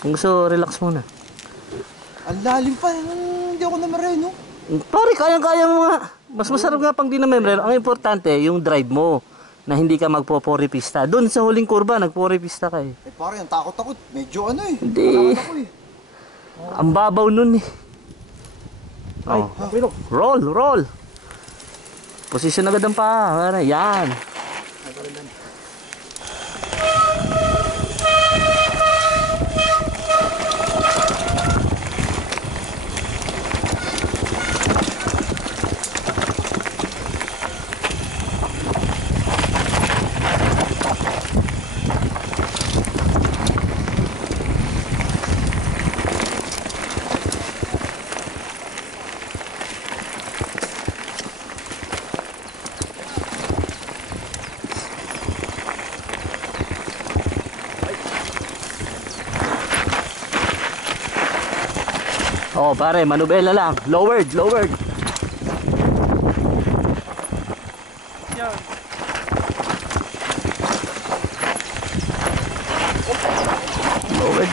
Kung gusto, relax muna. Ang lalim pa, hindi ako namareno. Pare, kayang-kaya mo nga. Mas masarap nga pang di na membrero. Ang importante, yung drive mo. Na hindi ka magpo-pista. Doon sa huling kurba, nagpo-pista ka eh. Eh pare, ang takot-takot. Medyo ano eh. Hindi. Takot ako eh. Ang babaw nun eh. Ay, Oh. Roll, roll. Position agad ang paa. Pare, yan. Oh, pare, manubela lang. Lowered, lowered. Yan. Lowered.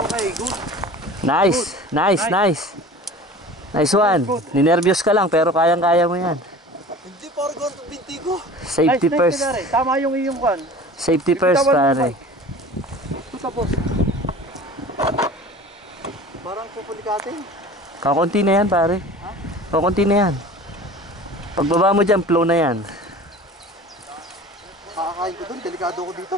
Okay, good. Nice, nice, nice. Nice one. Ninervyos ka lang pero kayang-kaya mo yan. Hindi, pare, ganito binti ko. Safety first. Tama yung iyong kwan. Safety first, pare. Tapos. Parang pupulikate. Kakunti na yan, pare. Kakunti na yan. Pagbaba mo dyan, flow na yan. Kakakain ko dun, delikado ko dito.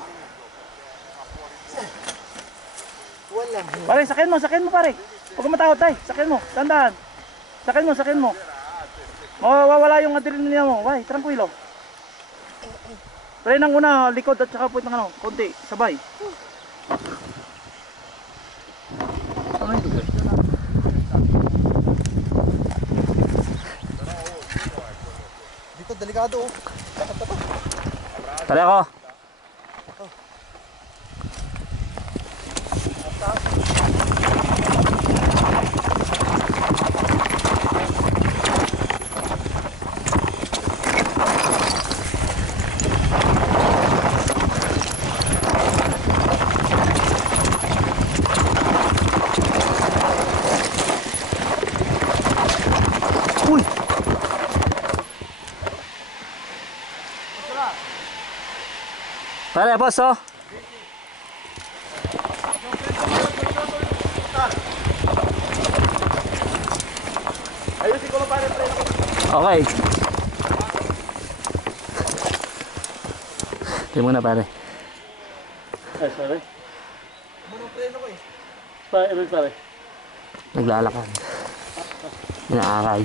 Wala. Pare, sakin mo pare. Huwag ka matakot tay. Sakin mo, tandaan. Sakin mo. Mawawala yung adrenaline mo. Way, tranquilo. Pare nang una, likod at saka puwit ng ano, konti, sabay. Dito, delikado oh. Lakad pa to. Pare ako. Uy! Pare, boss, oh. Ayusin ko lang pare. Okay. Tingnan mo na, pare. Ay, sorry. Munong preno ko eh. Pare. Naglalakad. Inaakay.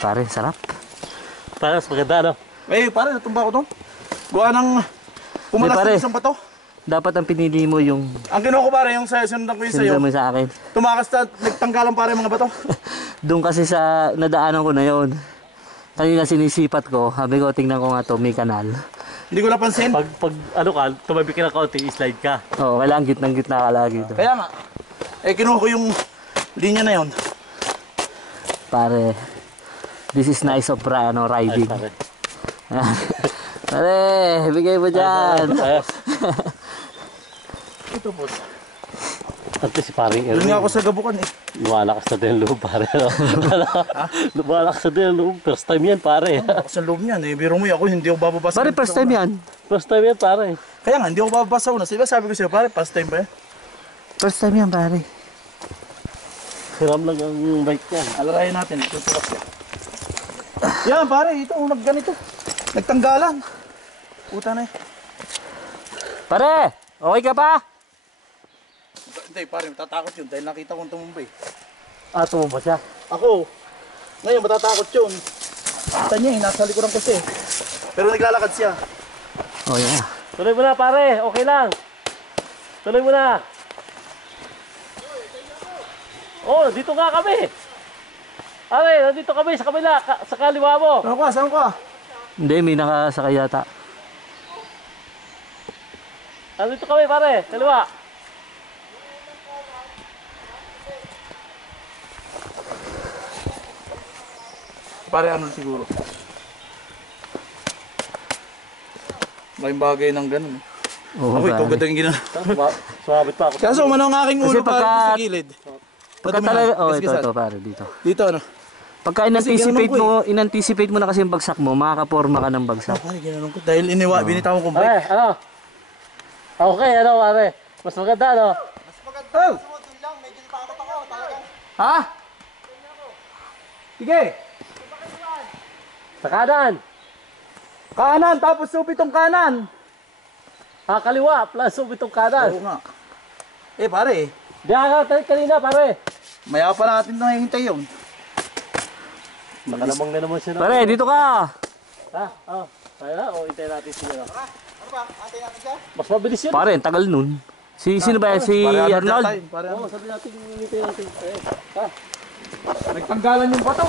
Pare, sarap. Pare, mas maganda no? Eh, pare, natumba ko doon. Gawa ng Hindi, pare. pumalas ng isang bato. Dapat ang pinili mo yung Ang kinuha ko pare, yung sundan ko yung sa'yo. sinundan mo sa akin. Tumakas na, nagtanggalan pare yung mga bato. Doon kasi sa nadaanan ko na yon. Kanina sinisipat ko, sabi ko tingnan ko nga to, may kanal. Hindi ko napansin. Pag ano ka, tumabi ka ng kaunti, slide ka. Oo, kailangan gitnang-gitna ka lagi doon. Kaya nga. Eh, kinuha ko yung linya na yon. Pare, this is nice of riding. Pare. Pare, bigay mo dyan. Ito po. At si paring Doon nga ako sa gabukan eh. lumalakas na din ang loob pare. Lumalakas na din ang loob. First time yan pare. Sa loob niyan eh. Biro mo ako, hindi ako bababasa. Pare, first time yan. First time yan pare. Kaya nga, hindi ako bababasa una. Diba sabi ko sa'yo, pare, first time ba yan? First time yan, pare. Hiram lang ang bike yan. Alarayan natin, tutulak yan. Yan pare, ito, nagganito. Nagtanggalan. Puta na eh. Pare, okay ka pa? Hindi pare, matatakot yun dahil nakita kong tumumbay. Ah, tumumba siya. Ako, ngayon matatakot yun. Kita niya eh, nasa likuran kasi. Pero naglalakad siya. Oh, yeah. Tuloy mo na pare, okay lang. Tuloy mo na. Oh, dito nga kami. Pare, nandito kami sa kabila, sa kaliwa mo. Saan ka? Saan ka? Hindi, may nakasakay yata. Nandito kami pare, kaliwa. Pare, ano siguro? May bagay ng ganun. Oo, Ako ito, pare. ganda yung ginawa. Sumabit pa ako. Kaso umano ang aking Kasi ulo pare pagka- sa gilid. Pagka Padumihan, talaga, oh, gasgasan. ito pare, dito. Dito ano? Pagka Kasi ginanong ko inanticipate mo na kasi yung bagsak mo, makakaporma ka ng bagsak. Pare, ginanong ko. Dahil binitawan kong Pare, bike. ano? Okay, ano pare? Mas maganda, ano? Oh! Ha? Sige! Sa kanan. Kanan, tapos supit tong kanan. Kaliwa, plus itong kanan. Oo nga. Pare, Diyan ka kanina, pare. maya pa natin nakihintay yun. Nakalamang na naman siya na. Pare, dito ka! Ha? Oh. Kaya na, o hintayin natin siya. Ano ba? Antayin natin siya? Mas mabilis yun. Pare, ang tagal nun. Sino ba yan? Si Arnold? Oo, sabi natin, hintayin natin. Ha? Nagtanggalan yung bato.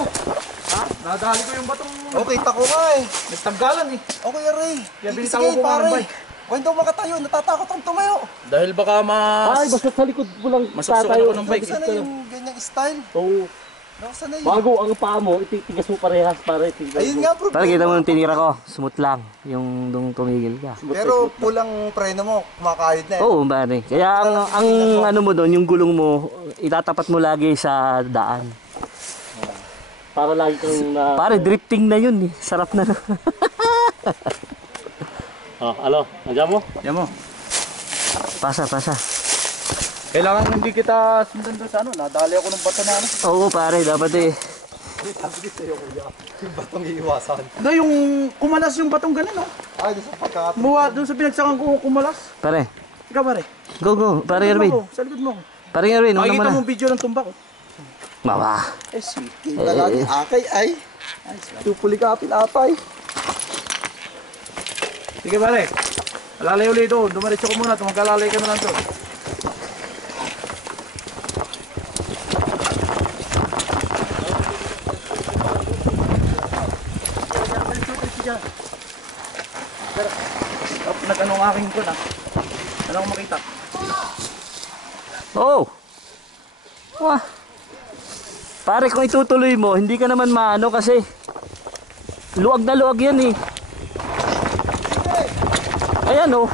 Ha? Nadali ko yung batong... Okay, tako nga eh. Nagtanggalan eh. Okay, Ray. Kaya binitawan ko nga ng bike. Huwag daw makatayo, natatakot ang tumayo. Dahil baka Ay, basta sa likod mo lang Masuksukan tatayo. ako ng bike. Sana yung ganyang style. Oo. Nakasana yun. Bago ang paa mo, ititigas mo parehas, pare. Ayun nga, Pare, kita mo problema. yung tinira ko. Smooth lang. Yung dung tumigil ka. Pero pulang preno mo, kumakayod na eh. Oo, pare. Kaya ang ano mo doon, yung gulong mo, itatapat mo lagi sa daan. Para lagi kang na... Pare, drifting na yun eh. Sarap na. Oh, alo, nandiyan mo? Yan mo. Pasa. Kailangan hindi kita sundan doon sa ano. Nadali ako ng bato na ano. Oo, pare, dapat eh. Yung batong iiwasan. Hindi, yung kumalas yung batong ganun oh. Ay, doon sa pagkat. Muwa doon sa pinagsakan ko kumalas. Pare, Ikaw pare. go. Pare, Erwin. Sa likod mo. Pare, Erwin, una mo Makikita na. mo video ng tumba ko. Mama. Sweet. Lagi akay ay. Tupuli ka apil-apay. Sige pare. Alalay ulit doon. Dumaritso ko muna. Magkalalay ka na lang doon. Nag-ano ang aking ko na. Ano ko makita? Oh. Wah. Pare, kung itutuloy mo, hindi ka naman maano kasi luwag na luwag yan eh. Ayan oh.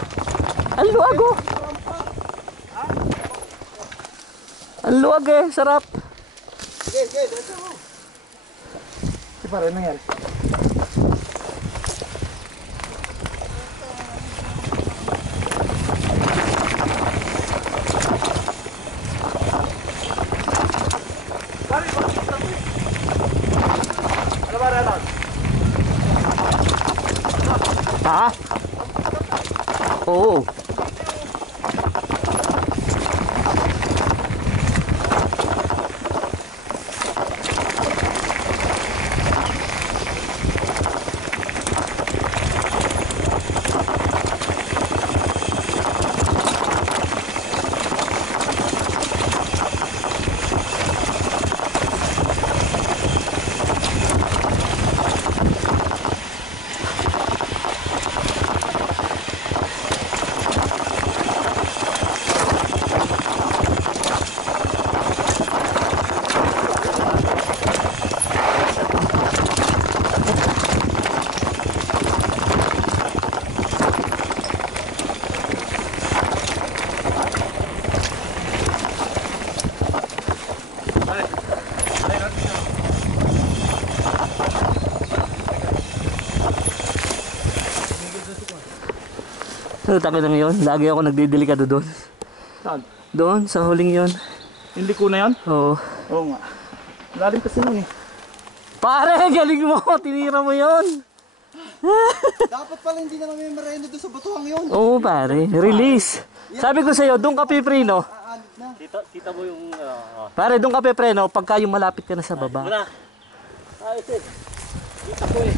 Ang luwag oh. Ang luwag eh, sarap. Si pare, ano nangyari? Ha? Oo. Ano tayo lang yun? Lagi ako nagdidelikado doon. Saan? Doon, sa huling yun. Yung liko na yan? Oo. Oo nga. Lalim kasi nun eh. Pare, galing mo! Tinira mo yun! Dapat pala hindi na namin merenda doon sa batuhang yun. Oo pare, release. Sabi ko sa'yo, doon ka pipreno. Aanit na. Kita mo yung... Pare, doon ka pipreno pagka yung malapit ka na sa baba. Muna. Ayos eh. Kita ko eh.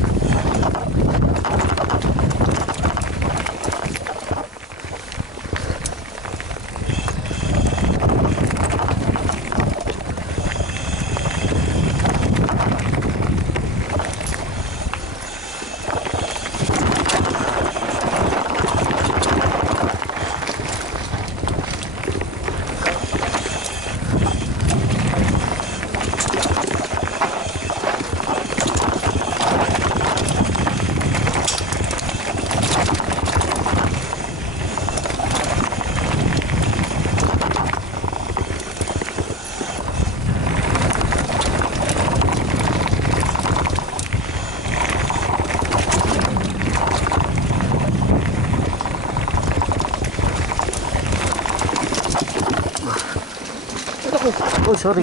Oh, sorry.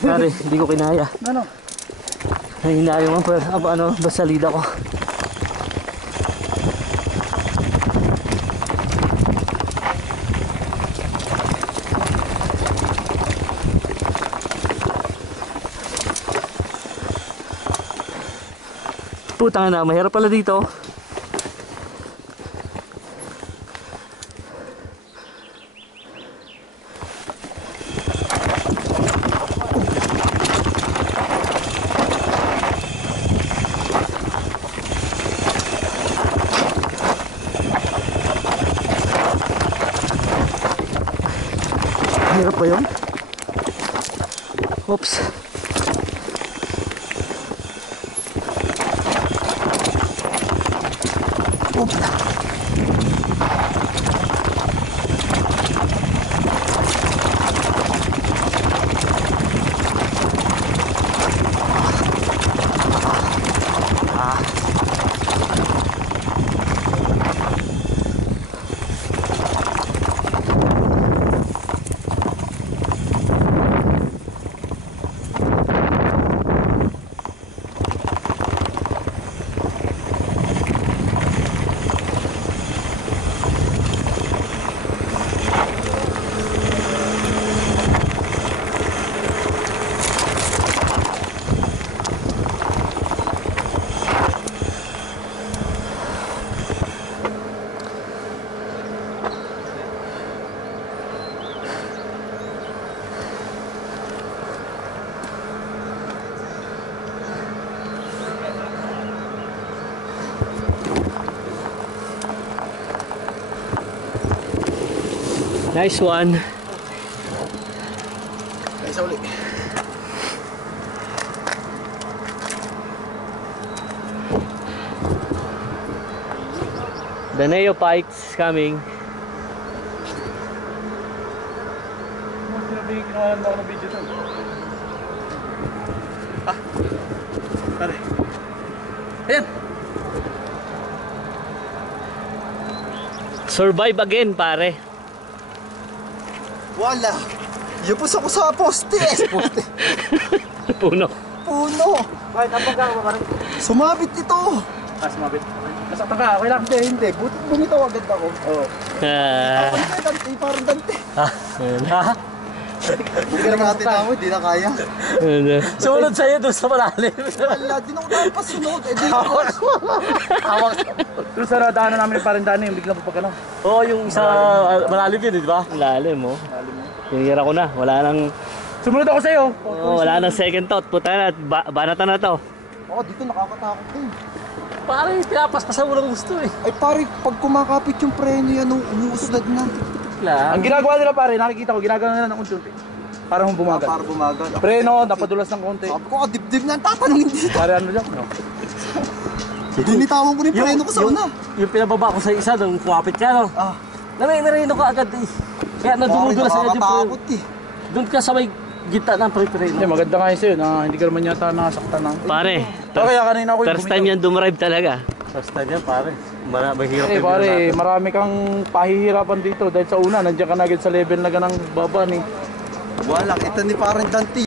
Pare, hindi ko kinaya. Ano? Nahina yung basalida ko. Putang na, mahirap pala dito. Mahirap ba yun? Oops. Nice one. Isa uli. The Neo Pikes is coming. Kinuha mo ako ng video to. Pare. Ayan. Survive again, pare. Wala. Yupos ako sa poste. Poste. Puno. Puno. Bakit, abang ka ba pare? Sumabit ito. Sumabit. Nasaktan ka, okay lang. Hindi. Buti bumitaw agad ako. Oo. Ah. Ay, Dante. Parang Dante. Ano? Hindi ka naman natin ako. Hindi na kaya. Ano? Sumunod sa'yo doon sa malalim. Wala. Di na ako dapat pasunod. Eh, di ako. Doon sa daanan namin ng Parindani, yung biglang pagkano. Oo, yung isa malalim yun, di ba? Lalim mo. Tinira ko na. Wala nang Sumunod ako sa'yo. wala nang second thought. Puta na, banatan na to. Oo, dito nakakatakot din. Pare, pinapaspasan mo lang gusto eh. Ay pare, pag kumakapit yung preno yan, umuusad na. Ang ginagawa nila pare, nakikita ko, ginagawa nila ng unti-unti. Para mong bumagal. Para bumagal. Preno, napadulas ng konti. Sabi ko, dibdib na ang tatanungin dito. Pare ano dyan? No. Dinitawan ko rin yung preno ko sa una. Yung pinababa ko sa isa, nung kumapit ka, no? Ah, Nare-reno ka agad eh. Kaya pare, nadudulas agad yung preno. nakakatakot eh. Doon ka sa may gitna ng Hindi, pre-preno. maganda nga yun sa'yo na hindi ka naman yata nakasaktan ng... Pare, Kaya kanina ako yung first time yan dumrive talaga. First time yan, pare. Mahirap Eh yung pare, natin. marami kang pahihirapan dito dahil sa una, nandiyan ka na agad sa level na ganang baba ni. Wala, kita ni parang Dante.